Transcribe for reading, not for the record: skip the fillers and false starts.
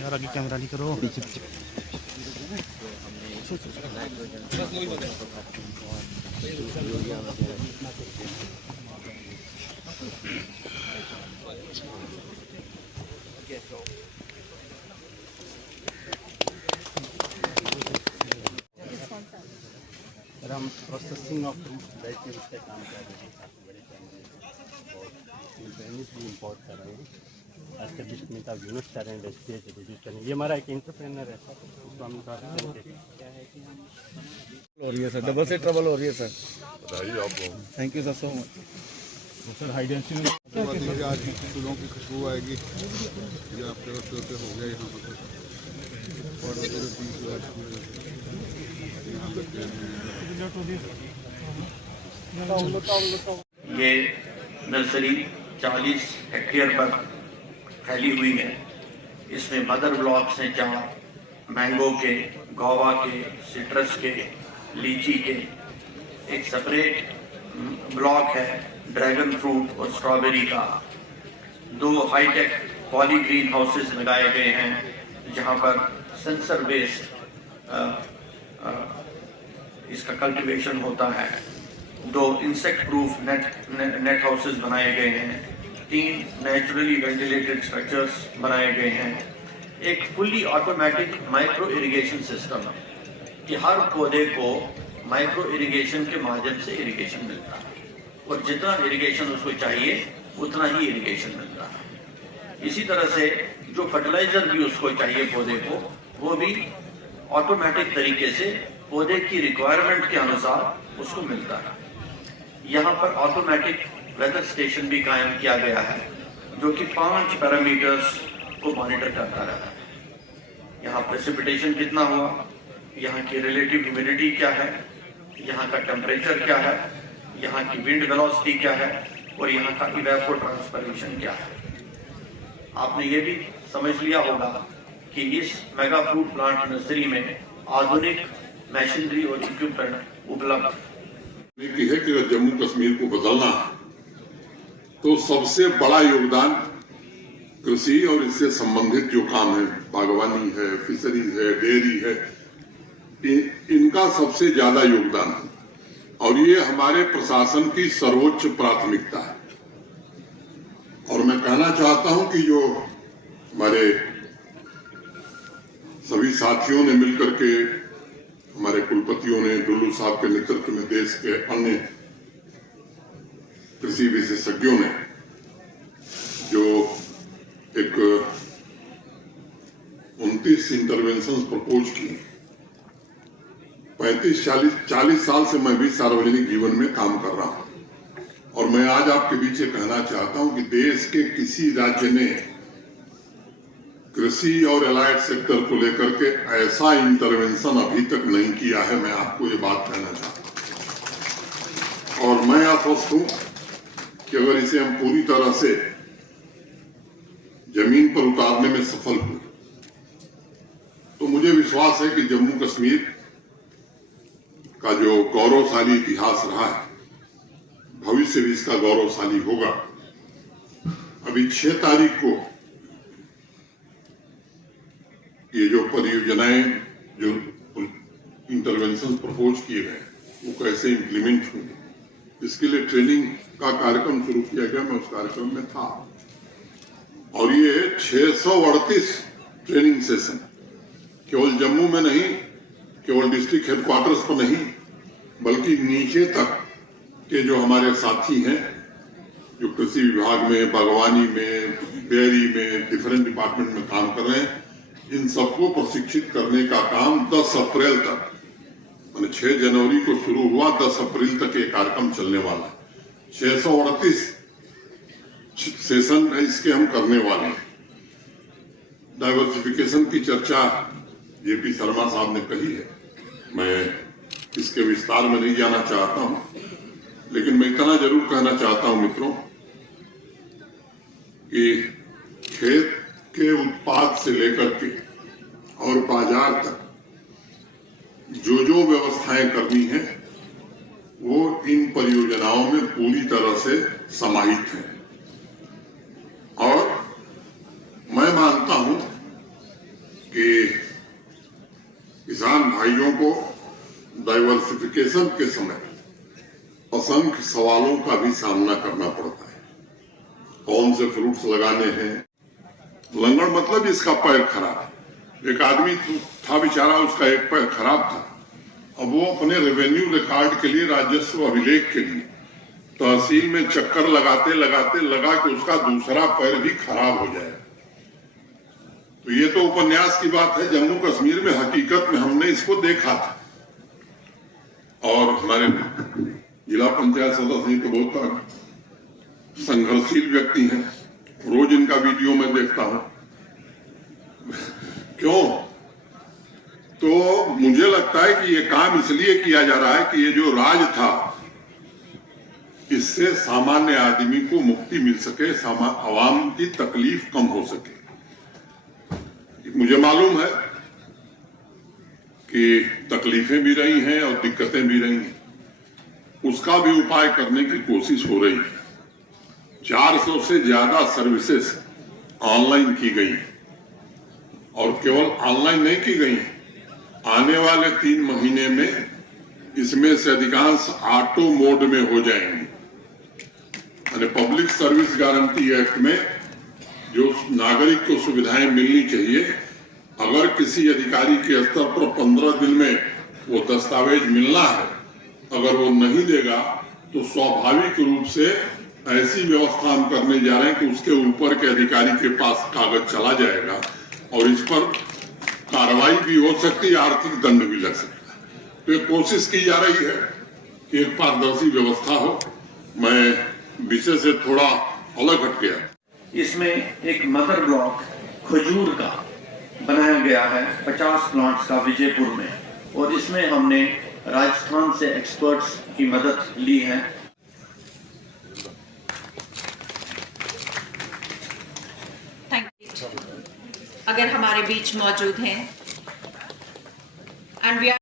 यार आगे कैमरा नहीं करो। हम प्रोसेसिंग ऑफ बैच पे काम कर रहे हैं, काफ़ी बड़े कैमरे भी इम्पोर्ट कर रहे हैं, एस्टेब्लिशमेंट ऑफ यूनिट कर रहे हैं, वेस्टेज रिड्यूस कर रहे हैं। ये हमारा एक एंटरप्रेन्योर है, उसको हम क्या है कि हम हो रही है सर, डबल से ट्रबल हो रही है सर। बताइए आपको। Thank you sir so much. Sir high density आज फूलों की खुशबू आएगी, ये आपके होते हो गया यहाँ पर और ये नर्सरी 40 हेक्टेयर पर फैली हुई है। इसमें मदर ब्लॉक्स हैं 4, मैंगो के, गोवा के, सिट्रस के, लीची के। एक सेपरेट ब्लॉक है ड्रैगन फ्रूट और स्ट्रॉबेरी का। 2 हाईटेक पॉली ग्रीन हाउसेस लगाए गए हैं जहां पर सेंसर बेस्ड इसका कल्टीवेशन होता है। 2 इंसेक्ट प्रूफ नेट हाउसेस बनाए गए हैं। 3 नेचुरली वेंटिलेटेड स्ट्रक्चर्स बनाए गए हैं। एक fully automatic micro irrigation system कि हर पौधे को माइक्रो इरिगेशन के माध्यम से इरिगेशन मिलता है और जितना इरिगेशन उसको चाहिए उतना ही इरिगेशन मिलता है। इसी तरह से जो फर्टिलाइजर भी उसको चाहिए पौधे को, वो भी ऑटोमेटिक तरीके से पौधे की रिक्वायरमेंट के अनुसार उसको मिलता है। यहाँ पर ऑटोमेटिक वेदर स्टेशन भी कायम किया गया है जो कि 5 पैरामीटर्स को मॉनिटर करता रहता है। यहाँ प्रेसिपिटेशन कितना हुआ, यहाँ की रिलेटिव ह्यूमिडिटी क्या है, यहाँ का टेम्परेचर क्या है, यहाँ की विंड वेलोसिटी क्या है और यहाँ का इवेपोट्रांसपिरेशन क्या है। आपने ये भी समझ लिया होगा कि इस मेगा फ्रूट प्लांट नर्सरी में आधुनिक मशीनरी और इक्विपमेंट उपलब्ध है कि जम्मू कश्मीर को बदलना है तो सबसे बड़ा योगदान कृषि और इससे संबंधित जो काम है, बागवानी है, फिशरीज है, डेयरी है, इनका सबसे ज्यादा योगदान है और ये हमारे प्रशासन की सर्वोच्च प्राथमिकता है। और मैं कहना चाहता हूं कि जो हमारे सभी साथियों ने मिलकर के, हमारे कुलपतियों ने, दुल्लू साहब के नेतृत्व में देश के अन्य कृषि विशेषज्ञों ने जो एक 29 इंटरवेंशन प्रपोज किए। 35-40 साल से मैं भी सार्वजनिक जीवन में काम कर रहा हूं और मैं आज आपके बीच कहना चाहता हूं कि देश के किसी राज्य ने कृषि और एलाइड सेक्टर को लेकर के ऐसा इंटरवेंशन अभी तक नहीं किया है। मैं आपको ये बात कहना चाहता हूं और मैं आश्वस्त हूं कि अगर इसे हम पूरी तरह से जमीन पर उतारने में सफल हुए तो मुझे विश्वास है कि जम्मू कश्मीर का जो गौरवशाली इतिहास रहा है, भविष्य भी इसका गौरवशाली होगा। अभी 6 तारीख को ये जो परियोजनाएं, जो इंटरवेंशन प्रपोज किए गए, वो कैसे इम्प्लीमेंट होंगे, इसके लिए ट्रेनिंग का कार्यक्रम शुरू किया गया। मैं उस कार्यक्रम में था और ये 638 ट्रेनिंग सेशन केवल जम्मू में नहीं, केवल डिस्ट्रिक्ट हेडक्वार्टर्स पर नहीं, बल्कि नीचे तक के जो हमारे साथी हैं, जो कृषि विभाग में, बागवानी में, डेयरी में, डिफरेंट डिपार्टमेंट में काम कर रहे हैं, इन सबको प्रशिक्षित करने का काम 10 अप्रैल तक, मैंने 6 जनवरी को शुरू हुआ, 10 अप्रैल तक ये कार्यक्रम चलने वाला है। 638 सेशन इसके हम करने वाले हैं। डाइवर्सिफिकेशन की चर्चा जेपी शर्मा साहब ने कही है, मैं इसके विस्तार में नहीं जाना चाहता हूं, लेकिन मैं इतना जरूर कहना चाहता हूं मित्रों कि खेत के उत्पाद से लेकर के और बाजार तक जो जो व्यवस्थाएं करनी है वो इन परियोजनाओं में पूरी तरह से समाहित है। और मैं मानता हूं किसान भाइयों को डाइवर्सिफिकेशन के समय असंख्य सवालों का भी सामना करना पड़ता है। कौन से फ्रूट्स लगाने हैं, लंगड़ मतलब इसका पैर खराब। एक आदमी था बेचारा, उसका एक पैर खराब था। अब वो अपने रेवेन्यू रिकॉर्ड के लिए, राजस्व अभिलेख के लिए तहसील में चक्कर लगाते लगाते लगा कि उसका दूसरा पैर भी खराब हो जाए। तो ये तो उपन्यास की बात है, जम्मू कश्मीर में हकीकत में हमने इसको देखा था। और हमारे जिला पंचायत सदस्य तो बहुत संघर्षशील व्यक्ति हैं, रोज इनका वीडियो मैं देखता हूं। क्यों? तो मुझे लगता है कि ये काम इसलिए किया जा रहा है कि ये जो राज था इससे सामान्य आदमी को मुक्ति मिल सके, आवाम की तकलीफ कम हो सके। मुझे मालूम है कि तकलीफें भी रही हैं और दिक्कतें भी रही हैं, उसका भी उपाय करने की कोशिश हो रही है। 400 से ज्यादा सर्विसेज ऑनलाइन की गई और केवल ऑनलाइन नहीं की गई, आने वाले 3 महीने में इसमें से अधिकांश ऑटो मोड में हो जाएंगे। यानी पब्लिक सर्विस गारंटी एक्ट में जो नागरिक को सुविधाएं मिलनी चाहिए, अगर किसी अधिकारी के स्तर पर 15 दिन में वो दस्तावेज मिलना है, अगर वो नहीं देगा तो स्वाभाविक रूप से ऐसी व्यवस्था हम करने जा रहे हैं कि उसके ऊपर के अधिकारी के पास कागज चला जाएगा और इस पर कार्रवाई भी हो सकती है, आर्थिक दंड भी लग सकता है। तो कोशिश की जा रही है कि एक पारदर्शी व्यवस्था हो। मैं विषय से थोड़ा अलग हट गया। इसमें एक मदर ब्लॉक खजूर का बनाया गया है 50 प्लांट्स का विजयपुर में, और इसमें हमने राजस्थान से एक्सपर्ट्स की मदद ली है। Thank you. अगर हमारे बीच मौजूद हैं एंड वी